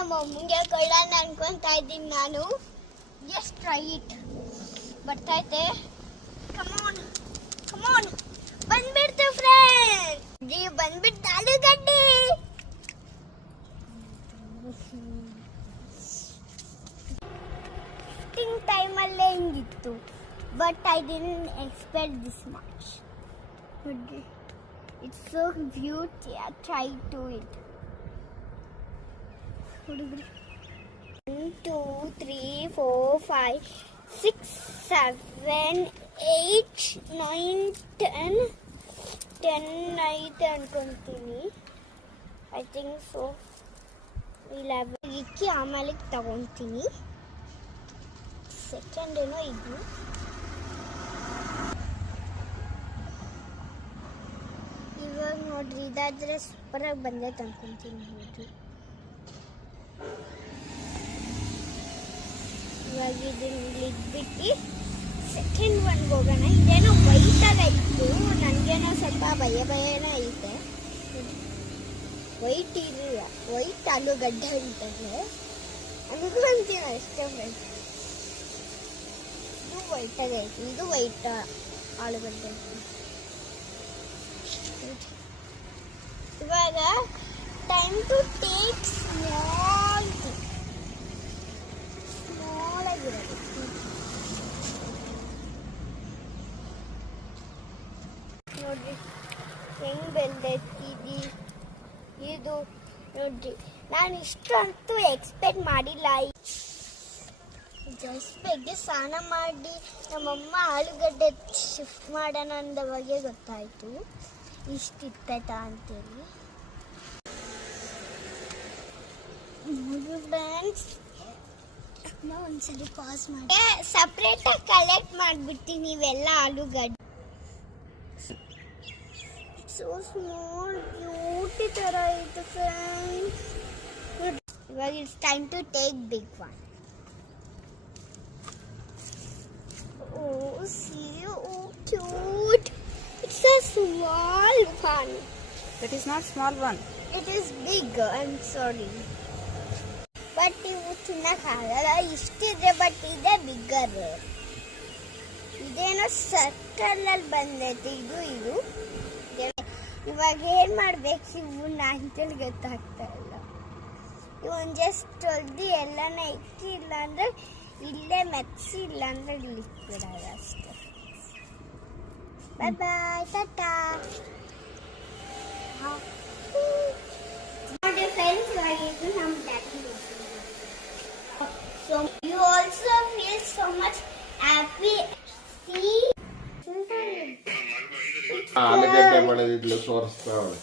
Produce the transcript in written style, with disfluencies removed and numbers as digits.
ನಮ್ಮ ಅಮ್ಮಂಗೆ ಕೊಡೋಣ ಅನ್ಕೊಂತಾ ಇದ್ದೀನಿ ನಾನು. Just try it. ಬರ್ತೈತೆ. ಕಮಾನ್ ಕಮಾನ್ ಬಂದ್ಬಿಡ್ತು ಫ್ರೆಂಡ್. ಬಂದ್ಬಿಟ್ಟು ಆಲೂಗಡ್ಡೆ. ಟೈಮ್ ಅಲ್ಲೇ ಹಿಂಗಿತ್ತು. But I didn't expect this much. It's so beauty. I try to it. ಹುಡುಗರು 1 2 3 4 5 6 7 8 9 10 ಐತೆ ಅನ್ಕೊಂತೀನಿ. I think so. 11 ಇಕ್ಕಿ ಆಮೇಲೆ ತಗೊತೀನಿ. ಸೆಕೆಂಡ್ ಏನೋ ಇದು. ಇವಾಗ ನೋಡ್ರಿ, ಇದಾದ್ರೆ ಸೂಪರಾಗಿ ಬಂದೈತೆ ಅನ್ಕೊಂತೀನಿ. ನೋಡ್ರಿ, ಇವಾಗ ಇದನ್ನ ಇಟ್ಬಿಟ್ಟು ಸೆಕೆಂಡ್ ಒನ್ಗೆ ಹೋಗೋಣ. ಇದೇನೋ ವೈಟಾಗಾಯಿತು. ನನಗೇನೋ ಸ್ವಲ್ಪ ಭಯನೋ ಐತೆ. ವೈಟ್ ಆಲೂಗಡ್ಡೆ ಅಂತಂದ್ರೆ ಅನ್ಕೊಂತೀನಿ ಅಷ್ಟೇ ಫ್ರೆಂಡ್ಸ್. ಇದು ವೈಟಾಗೈತಿ. ಇದು ವೈಟ್ ಆಲೂಗಡ್ಡೆ. ಇವಾಗ ಟೈಮ್ ಟು ಟೇಕ್ ಸ್ಮಾಲ್ ಆಗಿರೋದು. ನೋಡ್ರಿ ಹೆಂಗ್ ಬೆಳ್ದೈತಿ ಇದು. ನೋಡ್ರಿ, ನಾನು ಇಷ್ಟಂತೂ ಎಕ್ಸ್ಪೆಕ್ಟ್ ಮಾಡಿಲ್ಲ. ಜಸ್ಟ್ ಬೆಗ್ಗೆ ಸ್ನಾನ ಮಾಡಿ ನಮ್ಮಮ್ಮ ಆಲೂಗಡ್ಡೆ ಶಿಫ್ಟ್ ಮಾಡೋಣ ಅಂದವಾಗೆ ಗೊತ್ತಾಯಿತು ಇಷ್ಟಿತ್ತೈತಾ ಅಂತೇಳಿ. ಫ್ರೆಂಡ್ಸ್, ಒಂದ್ಸಲಿ ಪಾಸ್ ಮಾಡಿ ಸಪ್ರೇಟಾಗಿ ಕಲೆಕ್ಟ್ ಮಾಡಿಬಿಡ್ತೀನಿ ಇವೆಲ್ಲ ಆಲೂಗಡ್ಡೆ. ಸೊ ಸ್ಮಾಲ್ ಬ್ಯೂಟಿ ಥರ ಐತೆ ಫ್ರೆಂಡ್ಸ್. ಇವಾಗ it's time to take big one. Oh, see, oh, cute. It's a small one. That is not small one. It is big. I'm sorry. But ivu ತಿನ್ನಕ್ಕಾಗಲ್ಲ. ಇಷ್ಟಿದೆ, but ಇದೆ bigger. ಇದೇನೋ ಸರ್ಕಲಲ್ಲಿ ಬಂದೈತೆ. ಇದು ಇವಾಗ ಏನು ಮಾಡ್ಬೇಕು ಇವನ್ನ ಅಂತೇಳಿ ಗೊತ್ತಾಗ್ತಾ ಇಲ್ಲ. ಇವನ್ ಜಸ್ಟ್ ಹೊಲ್ದು ಎಲ್ಲನ ಇಕ್ಕಿ, ಇಲ್ಲ ಅಂದ್ರೆ ಇಲ್ಲೇ ಮೆಚ್ಚಿ, ಇಲ್ಲ ಅಂದ್ರೆ ಲಿಕ್ವಿಡ್ ಆಗ ಅಷ್ಟೇ. ಬಾಯ್ ಬಾಯ್, ಟಾಟಾ. ನೋಡಿ ಫ್ರೆಂಡ್ಸ್, ಇವಾಗ ಇದು ನಮ್ಮ daddy. So you also feel so much happy. ಆಲೂಗಡ್ಡೆ ಮಾಡಿದ್ಲು ತೋರಿಸ್ತಾವಳೆ.